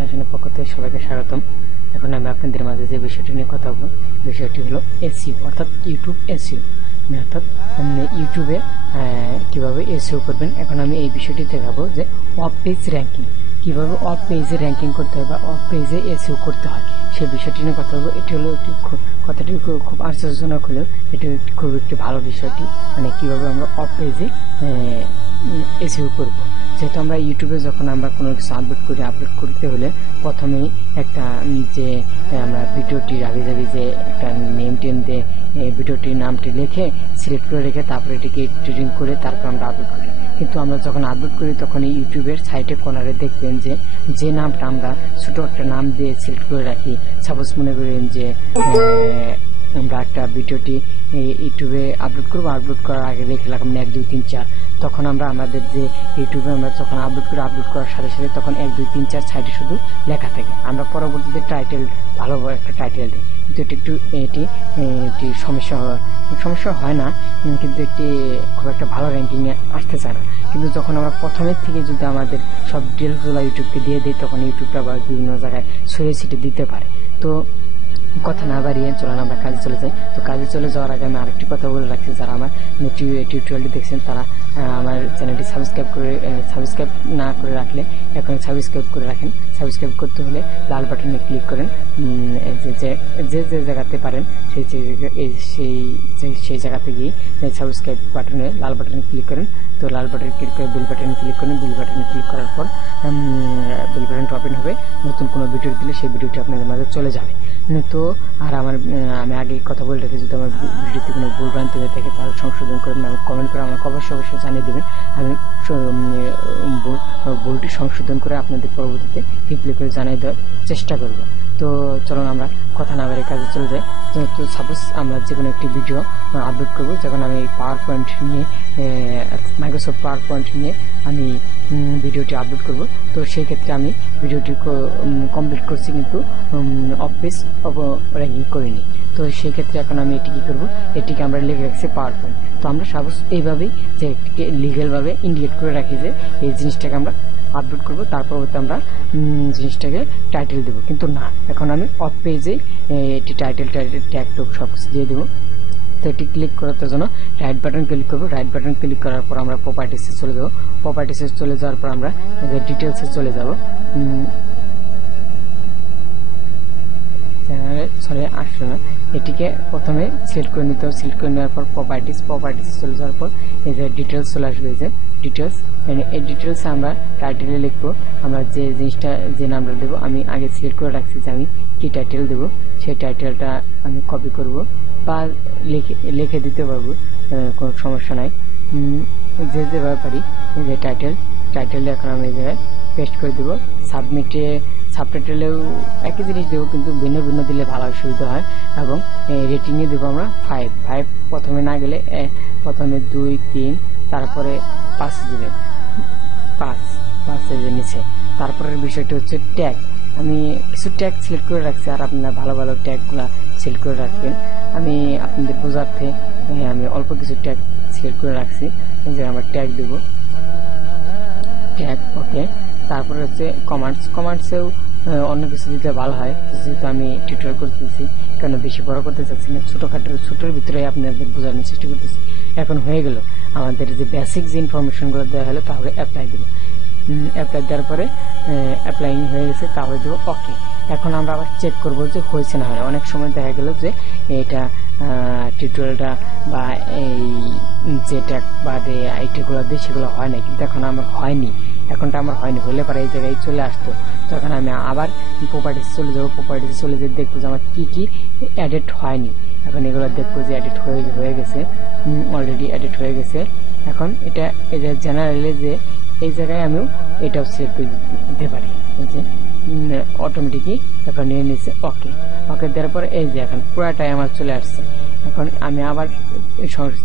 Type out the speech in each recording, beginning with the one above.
সলিউশনের পক্ষ থেকে সবাইকে স্বাগতম। এখন আমি আপনাদের মাঝে যে বিষয়টি নিয়ে কথা বলবো, বিষয়টি হলো এসইও অর্থাৎ ইউটিউব এসইও, অর্থাৎ ইউটিউবে কিভাবে এসইও করবেন। এখন আমি এই বিষয়টি দেখাবো যে অফ পেজ র্যাঙ্কিং, কিভাবে অফ পেজে র্যাঙ্কিং করতে হয় বা অফ পেজে এসইও করতে হয় সেই বিষয়টি নিয়ে কথা বলবো। এটি হলো একটি কথাটি খুব আশ্চর্যজনক হলেও এটি খুব একটি ভালো বিষয়টি, মানে কিভাবে আমরা অফ পেজে এসইও করব। যেহেতু আমরা ইউটিউবে যখন আমরা কোনো কিছু আপলোড করতে হলে প্রথমেই একটা যে আমরা ভিডিওটির আগে যাবি যে একটা নেম টেম দিয়ে ভিডিওটির নামটি লিখে সিলেক্ট করে রেখে তারপরে এটিকে এডিটিং করে তারপর আমরা আপলোড করি। কিন্তু আমরা যখন আপলোড করি তখন ইউটিউবের সাইটে কর্নারে দেখবেন যে নামটা আমরা ছোট একটা নাম দিয়ে সিলেক্ট করে রাখি। সাপোজ মনে করেন যে আমরা একটা ভিডিওটি ইউটিউবে আপলোড করবো, আপলোড করার আগে রেখে রাখলাম 1 2 3 4, তখন আমরা আমাদের যে ইউটিউবে আমরা যখন আপলোড করার সাথে সাথে তখন 1 2 3 4 সাইডে শুধু লেখা থাকে। আমরা পরবর্তীতে টাইটেল ভালো একটা টাইটেল দিই, কিন্তু এটি সমস্যা হয় না, কিন্তু একটি খুব একটা ভালো র্যাঙ্কিং এ আসতে চায় না। কিন্তু যখন আমরা প্রথমের থেকে যদি আমাদের সব ডিটেলসগুলো ইউটিউবকে দিয়ে দিই তখন ইউটিউবটা আবার বিভিন্ন জায়গায় ছড়িয়ে ছিটিয়ে দিতে পারে। তো কথা না বাড়িয়ে চলেন আমরা কাজে চলে যাই। তো কাজে চলে যাওয়ার আগে আমি আরেকটি কথা বলে রাখছি, যারা আমার টিউটোরিয়ালটি দেখছেন তারা আমার চ্যানেলটি সাবস্ক্রাইব না করে রাখলে এখন সাবস্ক্রাইব করে রাখেন। সাবস্ক্রাইব করতে হলে লাল বাটনে ক্লিক করেন, যে জায়গাতে পারেন সেই জায়গাতে গিয়ে সাবস্ক্রাইব বাটনে লাল বাটনে ক্লিক করেন। তো লাল বাটনে ক্লিক করে বেল বাটনে ক্লিক করেন। বেল বাটনে ক্লিক করার পর বেল বাটনটা ওপেন হবে, নতুন কোনো ভিডিও দিলে সেই ভিডিওটি আপনাদের মাঝে চলে যাবে। তো আর আমি আগে কথা বলে রেখে যদি আমার ভিডিওতে কোনো ভুল ভ্রান্তি হয়ে থাকে তাহলে সংশোধন করবেন এবং কমেন্ট করে আমাকে অবশ্যই জানিয়ে দেবেন। আমি ভুলটি সংশোধন করে আপনাদের পরবর্তীতে রিপ্লাই করে জানিয়ে দেওয়ার চেষ্টা করব। তো চলুন আমরা কথা না বেড়ে কাজে চলে যাই। তো সাপোজ আমরা যে কোনো একটি ভিডিও আপলোড করবো, যখন আমি পাওয়ার পয়েন্ট নিয়ে মাইক্রোসফট পাওয়ার পয়েন্ট নিয়ে আমি ভিডিওটি আপলোড করব, তো সেই ক্ষেত্রে আমি ভিডিওটি কমপ্লিট করছি কিন্তু অফ পেজ র্যাঙ্কিং করিনি। তো সেই ক্ষেত্রে এখন আমি এটি কি করবো, এটিকে আমরা লিখে রাখছি পাওয়ার পয়েন্ট। তো আমরা সাপোজ এইভাবেই যে লিগ্যালভাবে ইন্ডিকেট করে রাখি যে এই জিনিসটাকে আমরা আপলোড করবো, তারপর আমরা জিনিসটাকে টাইটেল দেবো। কিন্তু না, এখন আমি অফ পেজে এটি টাইটেল ট্যাগ টুক সব কিছু দিয়ে দেবো। তো এটি ক্লিক করার জন্য রাইট বাটন ক্লিক করবো। রাইট বাটন ক্লিক করার পর আমরা প্রপার্টিসে চলে যাবো। প্রপার্টিসে চলে যাওয়ার পর আমরা ডিটেলসে চলে যাব। আসলে না, এটিকে প্রথমে সিলেক্ট করে নিতে হবে। সিলেক্ট করে নেওয়ার পর প্রপার্টিসে চলে যাওয়ার পর এই যে ডিটেলস চলে আসবে, এই যে ডিটেলস, এই ডিটেলসে আমরা টাইটেলে লিখবো আমরা যে জিনিসটা যে নামটা দেবো। আমি আগে সিলেক্ট করে রাখছি যে আমি কি টাইটেল দেবো, সেই টাইটেলটা আমি কপি করব বা লিখে দিতে পারবো, কোনো সমস্যা নাই। যেভাবে পারি যে টাইটেলটা এখন আমি এই জায়গায় পেস্ট করে দেবো। সাবটাইটেলেও একই জিনিস দেবো, কিন্তু ভিন্ন ভিন্ন দিলে ভালো সুবিধা হয়। এবং রেটিংয়ে দেবো আমরা 5 প্রথমে না গেলে প্রথমে 2 3 তারপরে 5 দেবেন, 5 এর নিচে। তারপরের বিষয়টি হচ্ছে ট্যাগ। আমি কিছু ট্যাগ সিলেক্ট করে রাখছি, আর আপনারা ভালো ভালো ট্যাগগুলা সিলেক্ট করে রাখবেন। আমি আপনাদের বোঝার্থে আমি অল্প কিছু ট্যাগ সিলেক্ট করে রাখছি, যে আমরা ট্যাগ দেবো, ট্যাগ ওকে। তারপরে হচ্ছে কমান্ডসেও অন্য কিছু দিতে ভালো হয়, যেহেতু আমি টিউটোরিয়াল করতেছি, কেন বেশি বড় করতে চাচ্ছি না, ছোটোর ভিতরে আপনাদের বোঝানোর চেষ্টা করতেছি। এখন হয়ে গেল আমাদের যে বেসিক যে ইনফরমেশনগুলো দেওয়া হলো, তাহলে অ্যাপ্লাই দেবো। অ্যাপ্লাই দেওয়ার পরে অ্যাপ্লাইং হয়ে গেছে, তাহলে দেবো ওকে। এখন আমরা আবার চেক করবো যে হয়েছে না হয়। অনেক সময় দেখা গেল যে এটা টিউটোরিয়ালটা বা এই যে ট্যাগ বা আইটেগুলো দিয়ে সেগুলো হয় না, কিন্তু এখন আমার হয়নি, হলে পরে এই জায়গায় চলে আসতো। তখন আমি আবার প্রপার্টিসে চলে যাবো। প্রপার্টিসে চলে যেয়ে দেখবো যে আমার কি এডিট হয়নি। এখন এগুলো দেখবো যে এডিট হয়ে গেছে, অলরেডি এডিট হয়ে গেছে। এখন এটা এই যে জেনারেলে যে এই জায়গায় আমিও এটাও সিলেক্ট করে দিতে পারি, যে অটোমেটিকই এখন নিয়ে নিচ্ছে ওকে দেওয়ার পর এই যে এখন পুরাটাই আমার চলে আসছে। এখন আমি আবার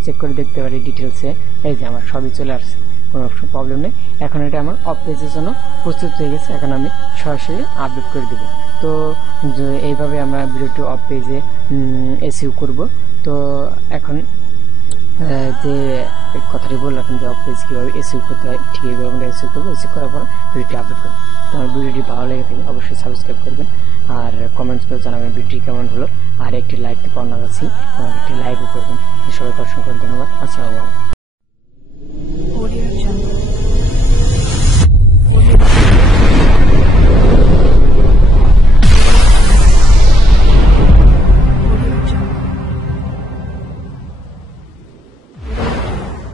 চেক করে দেখতে পারি ডিটেলসে, এই যে আমার সবই চলে আসছে, কোনো প্রবলেম নেই। এখন এটা আমার অফ পেজের জন্য প্রস্তুত হয়ে গেছে, এখন আমি সরাসরি আপলোড করে দেবো। তো এইভাবে আমরা ভিডিওটি অফ পেজে এসইও করব। তো এখন যে কথাটি বললাম যে পেজ কিভাবে এসইও করতে হয়, ঠিক এইভাবে আমরা এসইও করবো। এসইও করার পর ভিডিওটি আপলোড করবো। তোমার ভিডিওটি ভালো লেগে থাকে অবশ্যই সাবস্ক্রাইব করবেন আর কমেন্টস করে জানাবেন ভিডিওটি কেমন হলো। আর একটি লাইক তো পাওয়া যাচ্ছি, একটি লাইকও করবেন। সবাইকে অসংখ্য ধন্যবাদ। আসসালামু আলাইকুম।